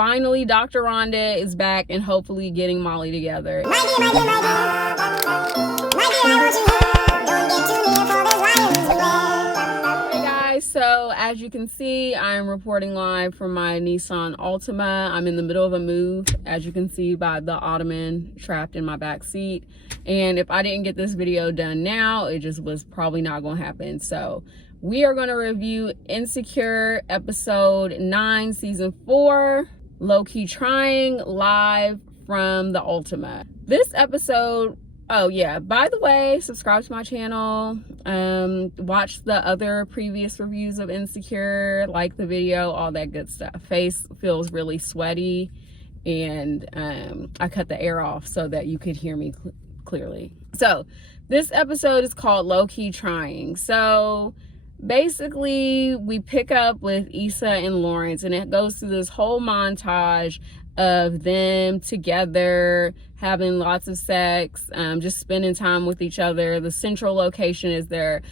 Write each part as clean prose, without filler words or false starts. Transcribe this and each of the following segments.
finally Dr. Rhonda is back and hopefully getting Molly together. My dear, I want you here. Don't get too near for there's lions beware. Hey guys, so as you can see, I'm reporting live from my Nissan Altima. I'm in the middle of a move, as you can see by the ottoman trapped in my back seat. And if I didn't get this video done now, it just was probably not going to happen. So we are going to review Insecure episode 9, season 4, Lowkey Trying, live from the Altima. This episode, oh yeah, by the way, subscribe to my channel, watch the other previous reviews of Insecure, like the video, all that good stuff. Face feels really sweaty, and I cut the air off so that you could hear me clearly. So this episode is called Lowkey Trying. So basically we pick up with Issa and Lawrence, and it goes through this whole montage of them together having lots of sex, just spending time with each other. The central location is their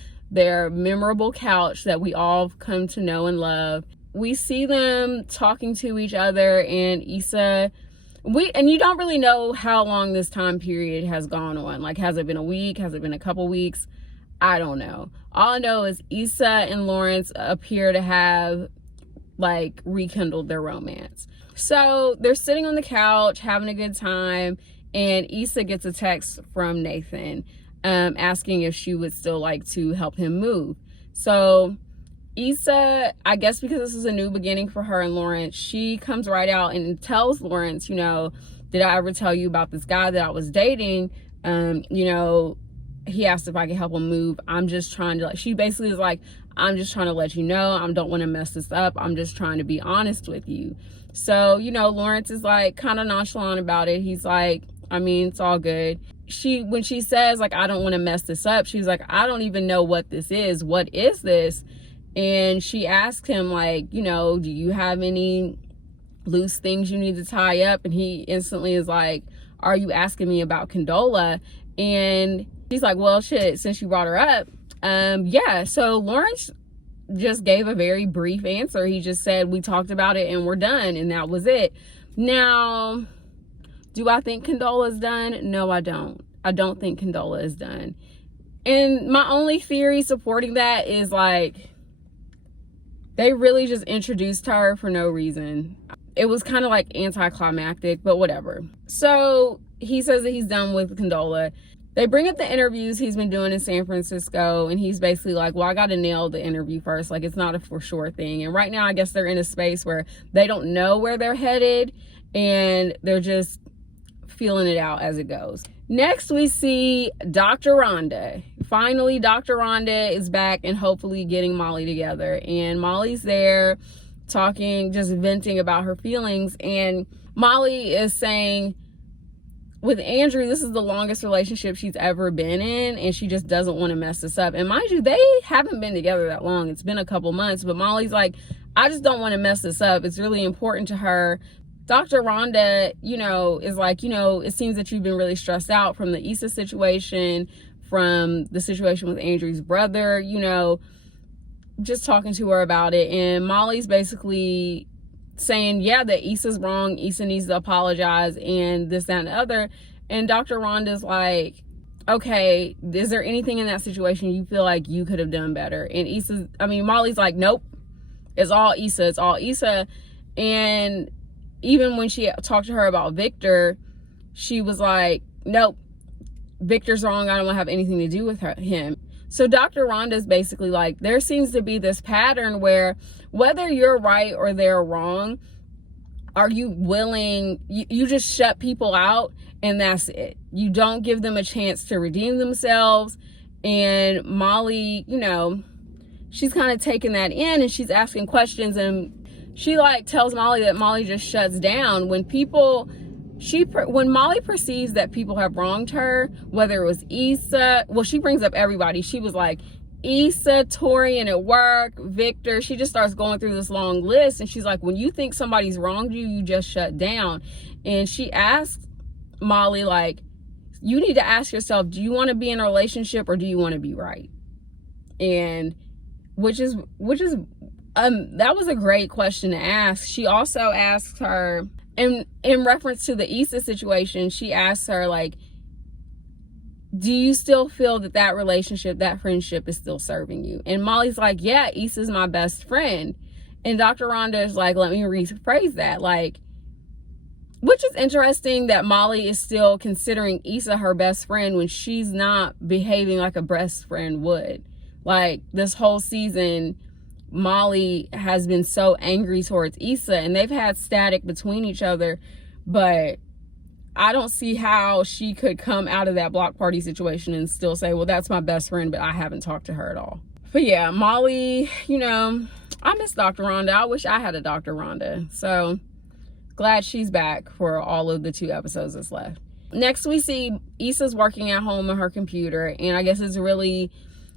memorable couch that we all come to know and love. We see them talking to each other, and Issa, and you don't really know how long this time period has gone on. Like, has it been a week? Has it been a couple weeks? I don't know. All I know is Issa and Lawrence appear to have like rekindled their romance. So they're sitting on the couch having a good time, and Issa gets a text from Nathan asking if she would still like to help him move. So Issa, I guess because this is a new beginning for her and Lawrence, she comes right out and tells Lawrence, you know, did I ever tell you about this guy that I was dating? You know, he asked if I could help him move. I'm just trying to, like, she basically is like, I'm just trying to let you know, I don't want to mess this up. I'm just trying to be honest with you. So, you know, Lawrence is like kind of nonchalant about it. He's like, I mean, it's all good. When she says like, I don't want to mess this up, she's like, I don't even know what this is. What is this? And she asked him, like, you know, do you have any loose things you need to tie up? And he instantly is like, are you asking me about Condola? And he's like, well, shit, since you brought her up, yeah. So Lawrence just gave a very brief answer. He just said, we talked about it and we're done, and that was it. Now, do I think Condola is done? No, I don't. I don't think Condola is done. And my only theory supporting that is like, they really just introduced her for no reason. It was kind of like anticlimactic, but whatever. So he says that he's done with Condola. They bring up the interviews he's been doing in San Francisco, and he's basically like, well, I got to nail the interview first. Like, it's not a for sure thing. And right now, I guess they're in a space where they don't know where they're headed, and they're just feeling it out as it goes. Next, we see Dr. Rhonda. Finally, Dr. Rhonda is back and hopefully getting Molly together. And Molly's there talking, just venting about her feelings. And Molly is saying, with Andrew, this is the longest relationship she's ever been in, and she just doesn't want to mess this up. And mind you, they haven't been together that long. It's been a couple months, but Molly's like, I just don't want to mess this up. It's really important to her. Dr. Rhonda, you know, is like, you know, it seems that you've been really stressed out from the Issa situation, from the situation with Andrew's brother, you know, just talking to her about it. And Molly's basically saying, yeah, that Issa's wrong. Issa needs to apologize and this, that, and the other. And Dr. Rhonda's like, okay, is there anything in that situation you feel like you could have done better? And Molly's like, nope, it's all Issa. It's all Issa. And even when she talked to her about Victor, she was like, nope, Victor's wrong. I don't want to have anything to do with him. So Dr. Rhonda's basically like, there seems to be this pattern where whether you're right or they're wrong, are you willing, you just shut people out and that's it. You don't give them a chance to redeem themselves. And Molly, you know, she's kind of taking that in, and she's asking questions, and she like tells Molly that Molly just shuts down when when Molly perceives that people have wronged her, whether it was Issa, well, she brings up everybody. She was like, Issa, Torian at work, Victor. She just starts going through this long list, and she's like, when you think somebody's wronged you, you just shut down. And she asks Molly, like, you need to ask yourself, do you want to be in a relationship or do you want to be right? And which is That was a great question to ask. She also asked her, in reference to the Issa situation, she asked her, like, do you still feel that relationship, that friendship is still serving you? And Molly's like, yeah, Issa's my best friend. And Dr. Rhonda is like, let me rephrase that. Like, which is interesting that Molly is still considering Issa her best friend when she's not behaving like a best friend would. Like, this whole season, Molly has been so angry towards Issa, and they've had static between each other, but I don't see how she could come out of that block party situation and still say, well, that's my best friend, but I haven't talked to her at all. But yeah, Molly, you know, I miss Dr. Rhonda. I wish I had a Dr. Rhonda. So glad she's back for all of the 2 episodes that's left. Next, we see Issa's working at home on her computer, and I guess it's really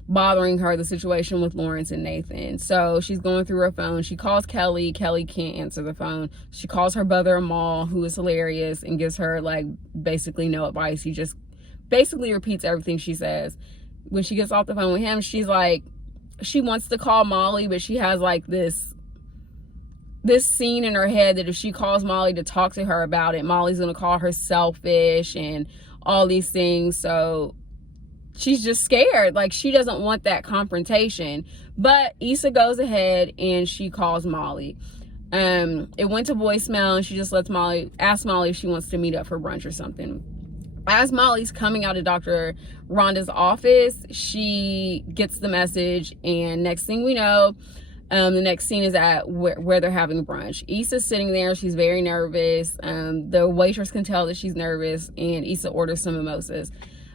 bothering her, the situation with Lawrence and Nathan. So she's going through her phone. She calls Kelly. Kelly can't answer the phone. She calls her brother Amal, who is hilarious, and gives her, like, basically no advice. He just basically repeats everything she says. When she gets off the phone with him, she's like, she wants to call Molly, but she has like this scene in her head that if she calls Molly to talk to her about it, Molly's gonna call her selfish and all these things. So she's just scared. Like, she doesn't want that confrontation. But Issa goes ahead and she calls Molly. It went to voicemail, and she just asks Molly if she wants to meet up for brunch or something. As Molly's coming out of Dr. Rhonda's office, she gets the message, and next thing we know, the next scene is at where they're having brunch. Issa's sitting there. She's very nervous. The waitress can tell that she's nervous, and Issa orders some mimosas.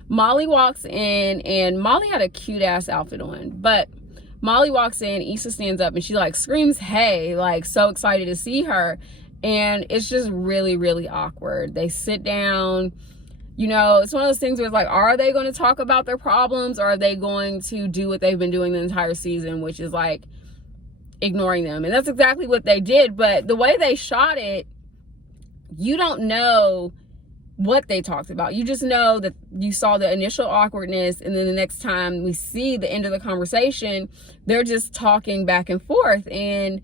Molly walks in, and Molly had a cute ass outfit on, but Molly walks in, Issa stands up, and she like screams, hey, like so excited to see her. And it's just really, really awkward. They sit down. You know, it's one of those things where it's like, are they going to talk about their problems, or are they going to do what they've been doing the entire season, which is like ignoring them? And that's exactly what they did. But the way they shot it, you don't know what they talked about. You just know that you saw the initial awkwardness, and then the next time we see the end of the conversation, they're just talking back and forth. And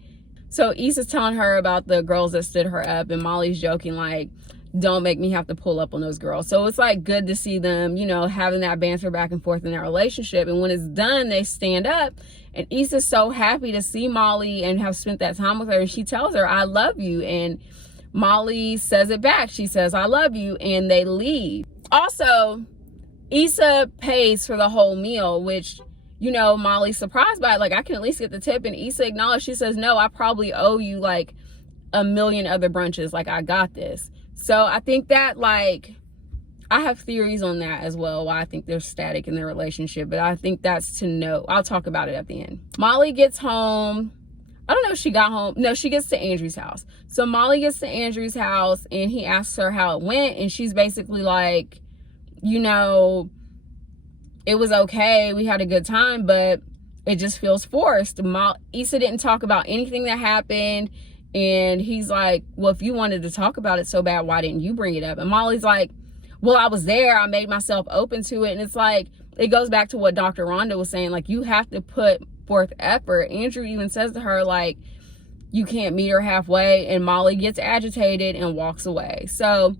so Issa's telling her about the girls that stood her up, and Molly's joking like, don't make me have to pull up on those girls. So it's like good to see them, you know, having that banter back and forth in that relationship. And when it's done, they stand up, and Issa's so happy to see Molly and have spent that time with her. And she tells her, I love you. And Molly says it back. She says, I love you. And they leave. Also, Issa pays for the whole meal, which, you know, Molly's surprised by it. Like, I can at least get the tip. And Issa acknowledged, she says, no, I probably owe you like a million other brunches. Like, I got this. So I think that, like, I have theories on that as well, why I think there's static in their relationship, but I think that's to know. I'll talk about it at the end. Molly gets home. I don't know if she got home. No, she gets to Andrew's house. So Molly gets to Andrew's house, and he asks her how it went, and she's basically like, you know, it was okay. We had a good time, but it just feels forced. Issa didn't talk about anything that happened. And he's like, well, if you wanted to talk about it so bad, why didn't you bring it up? And Molly's like, well, I was there. I made myself open to it. And it's like, it goes back to what Dr. Rhonda was saying. Like, you have to put forth effort. Andrew even says to her, like, you can't meet her halfway. And Molly gets agitated and walks away. So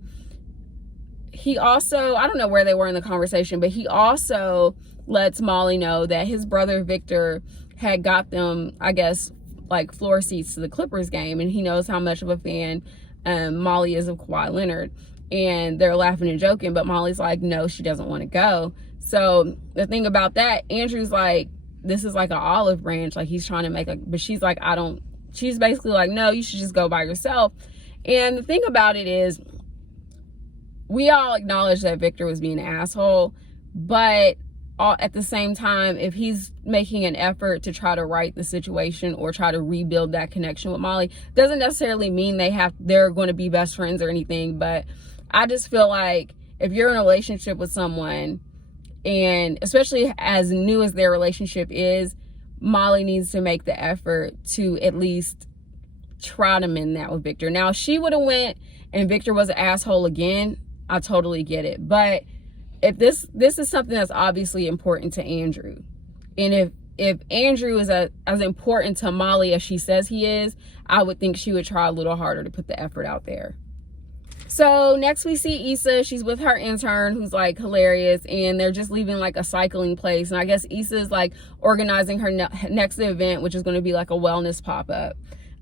he also, I don't know where they were in the conversation, but he also lets Molly know that his brother Victor had got them, I guess, like floor seats to the Clippers game, and he knows how much of a fan Molly is of Kawhi Leonard. And they're laughing and joking, but Molly's like, no, she doesn't want to go. So the thing about that, Andrew's like, this is like an olive branch, like he's trying to make a, but she's like, she's basically like, no, you should just go by yourself. And the thing about it is, we all acknowledge that Victor was being an asshole, but at the same time, if he's making an effort to try to right the situation or try to rebuild that connection with Molly, doesn't necessarily mean they're going to be best friends or anything. But I just feel like if you're in a relationship with someone, and especially as new as their relationship is, Molly needs to make the effort to at least try to mend that with Victor. Now, if she would have went and Victor was an asshole again, I totally get it. But if this is something that's obviously important to Andrew, and if if Andrew is as important to Molly as she says he is, I would think she would try a little harder to put the effort out there. So next we see Issa. She's with her intern, who's like hilarious, and they're just leaving like a cycling place. And I guess Issa is like organizing her next event, which is going to be like a wellness pop-up.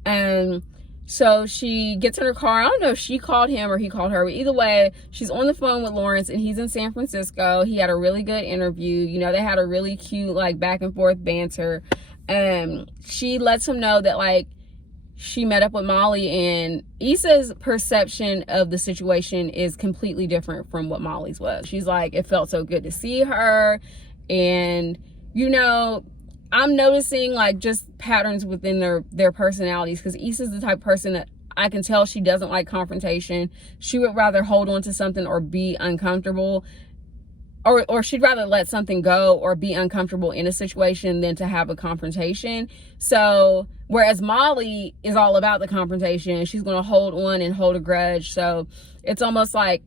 And so she gets in her car. I don't know if she called him or he called her, but either way, she's on the phone with Lawrence, and he's in San Francisco. He had a really good interview. You know, they had a really cute like back and forth banter. She lets him know that like she met up with Molly, and Issa's perception of the situation is completely different from what Molly's was. She's like, it felt so good to see her. And, you know, I'm noticing like just patterns within their personalities, because Issa's the type of person that I can tell she doesn't like confrontation. She would rather hold on to something or be uncomfortable, or she'd rather let something go or be uncomfortable in a situation than to have a confrontation. So whereas Molly is all about the confrontation, she's going to hold on and hold a grudge. So it's almost like,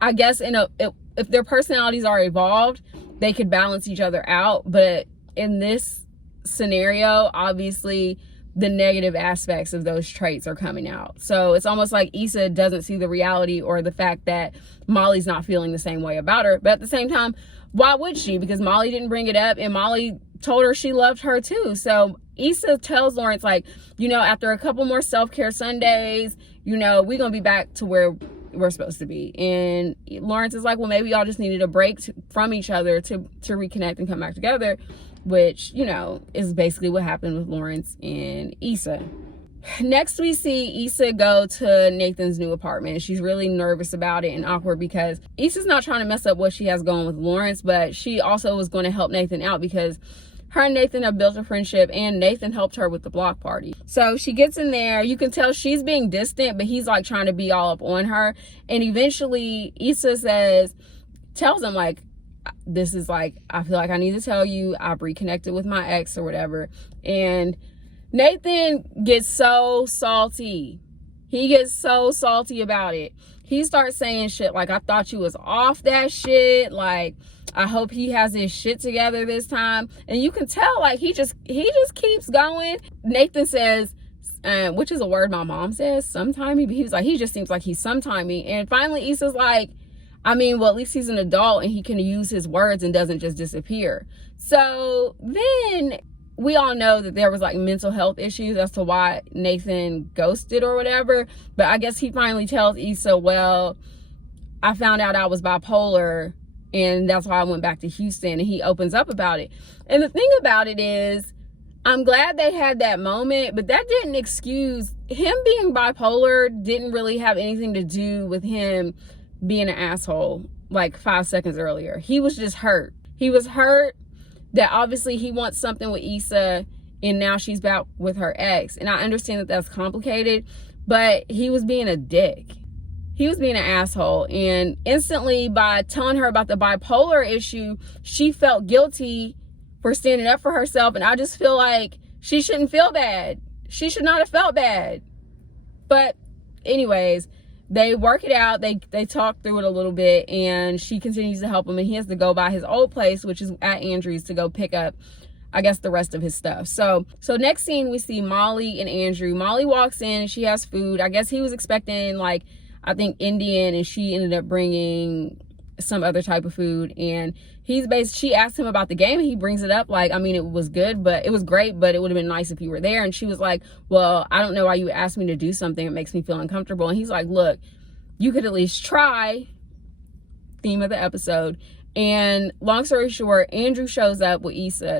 I guess if their personalities are evolved, they could balance each other out. But in this scenario, obviously the negative aspects of those traits are coming out. So it's almost like Issa doesn't see the reality or the fact that Molly's not feeling the same way about her. But at the same time, why would she? Because Molly didn't bring it up, and Molly told her she loved her too. So Issa tells Lawrence, like, you know, after a couple more self-care Sundays, you know, we're going to be back to where we're supposed to be. And Lawrence is like, well, maybe y'all just needed a break from each other to reconnect and come back together, which, you know, is basically what happened with Lawrence and Issa. Next, we see Issa go to Nathan's new apartment. She's really nervous about it and awkward because Issa's not trying to mess up what she has going with Lawrence, but she also was going to help Nathan out because her and Nathan have built a friendship, and Nathan helped her with the block party. So she gets in there. You can tell she's being distant, but he's like trying to be all up on her. And eventually Issa tells him like, this is like, I feel like I need to tell you, I've reconnected with my ex or whatever. And Nathan gets so salty. He gets so salty about it. He starts saying shit like, I thought you was off that shit. Like, I hope he has his shit together this time. And you can tell like he just keeps going. Nathan says, which is a word my mom says, sometimey, but he was like, he just seems like he's sometimey. And finally Issa's like, I mean, well, at least he's an adult and he can use his words and doesn't just disappear. So then we all know that there was like mental health issues as to why Nathan ghosted or whatever. But I guess he finally tells Issa, well, I found out I was bipolar and that's why I went back to Houston. And he opens up about it. And the thing about it is, I'm glad they had that moment, but that didn't excuse him being bipolar. Didn't really have anything to do with him being an asshole like 5 seconds earlier. He was just hurt. He was hurt that obviously he wants something with Issa and now she's back with her ex. And I understand that that's complicated, but he was being a dick. He was being an asshole. And instantly, by telling her about the bipolar issue, she felt guilty for standing up for herself. And I just feel like she shouldn't feel bad. She should not have felt bad. But anyways, they work it out. They talk through it a little bit, and she continues to help him, and he has to go by his old place, which is at Andrew's, to go pick up, I guess, the rest of his stuff. So next scene, we see Molly and Andrew. Molly walks in and she has food. I guess he was expecting like, I think, Indian, and she ended up bringing some other type of food. And she asked him about the game, and he brings it up like, I mean, it was good, but it was great, but it would have been nice if you were there. And she was like, well, I don't know why you asked me to do something. It makes me feel uncomfortable. And he's like, look, you could at least try. Theme of the episode. And long story short, Nathan shows up with Issa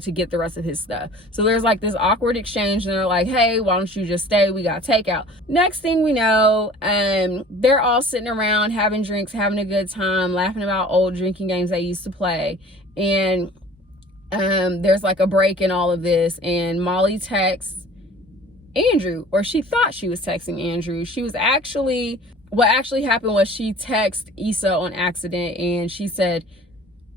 to get the rest of his stuff. So there's like this awkward exchange, and they're like, hey, why don't you just stay? We got takeout. Next thing we know, they're all sitting around having drinks, having a good time, laughing about old drinking games they used to play. And there's like a break in all of this, and Molly texts Andrew, or she thought she was texting Andrew. What actually happened was she texted Issa on accident, and she said,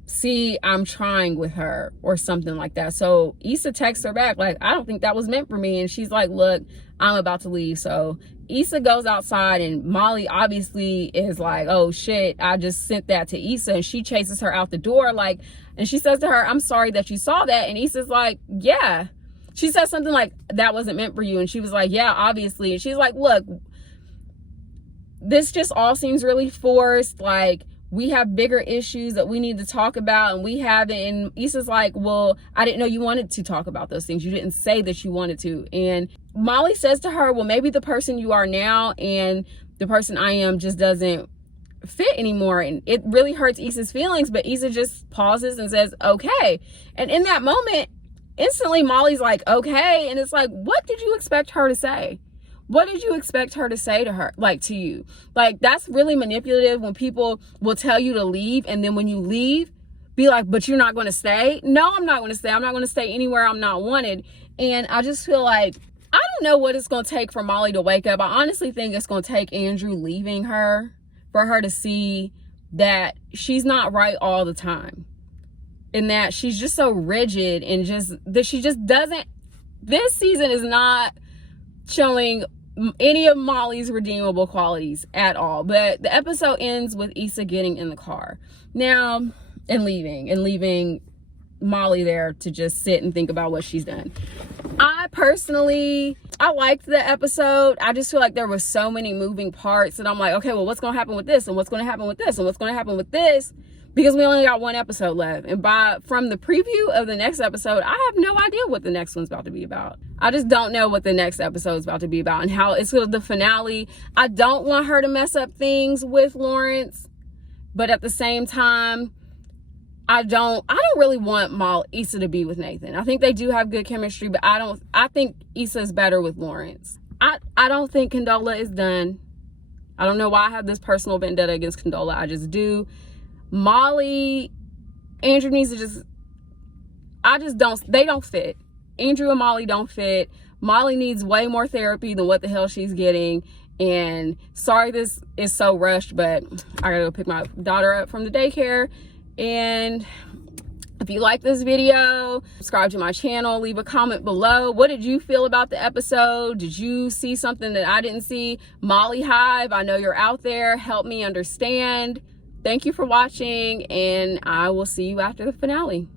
see, I'm trying with her or something like that. So Issa texts her back like, I don't think that was meant for me. And she's like, look, I'm about to leave. So Issa goes outside, and Molly obviously is like, oh shit, I just sent that to Issa. And she chases her out the door, like, and she says to her, I'm sorry that you saw that. And Issa's like, yeah. She says something like, that wasn't meant for you. And she was like, yeah, obviously. And she's like, look, this just all seems really forced. Like, we have bigger issues that we need to talk about, and we haven't. And Issa's like, well, I didn't know you wanted to talk about those things. You didn't say that you wanted to. And Molly says to her, well, maybe the person you are now and the person I am just doesn't fit anymore. And it really hurts Issa's feelings, but Issa just pauses and says, okay. And in that moment, instantly Molly's like, okay. And it's like, what did you expect her to say? What did you expect her to say to her, like, to you? Like, that's really manipulative when people will tell you to leave, and then when you leave, be like, but you're not going to stay? No, I'm not going to stay. I'm not going to stay anywhere I'm not wanted. And I just feel like, I don't know what it's going to take for Molly to wake up. I honestly think it's going to take Andrew leaving her for her to see that she's not right all the time. And that she's just so rigid, and just that she just doesn't, this season is not showing any of Molly's redeemable qualities at all. But the episode ends with Issa getting in the car now and leaving Molly there to just sit and think about what she's done. I liked the episode. I just feel like there were so many moving parts, and I'm like, okay, well, what's gonna happen with this, and what's gonna happen with this, and what's gonna happen with this, because we only got one episode left. And from the preview of the next episode, I have no idea what the next one's about to be about. I just don't know what the next episode is about to be about, and how it's the finale. I don't want her to mess up things with Lawrence, but at the same time, I don't really want Issa to be with Nathan. I think they do have good chemistry, but I think Issa is better with Lawrence. I don't think Condola is done. I don't know why I have this personal vendetta against Condola. I just do. Molly, Andrew needs to they don't fit. Andrew and Molly don't fit. Molly needs way more therapy than what the hell she's getting. And sorry this is so rushed, but I gotta go pick my daughter up from the daycare. And if you like this video, subscribe to my channel, leave a comment below. What did you feel about the episode? Did you see something that I didn't see? Molly Hive, I know you're out there. Help me understand. Thank you for watching, and I will see you after the finale.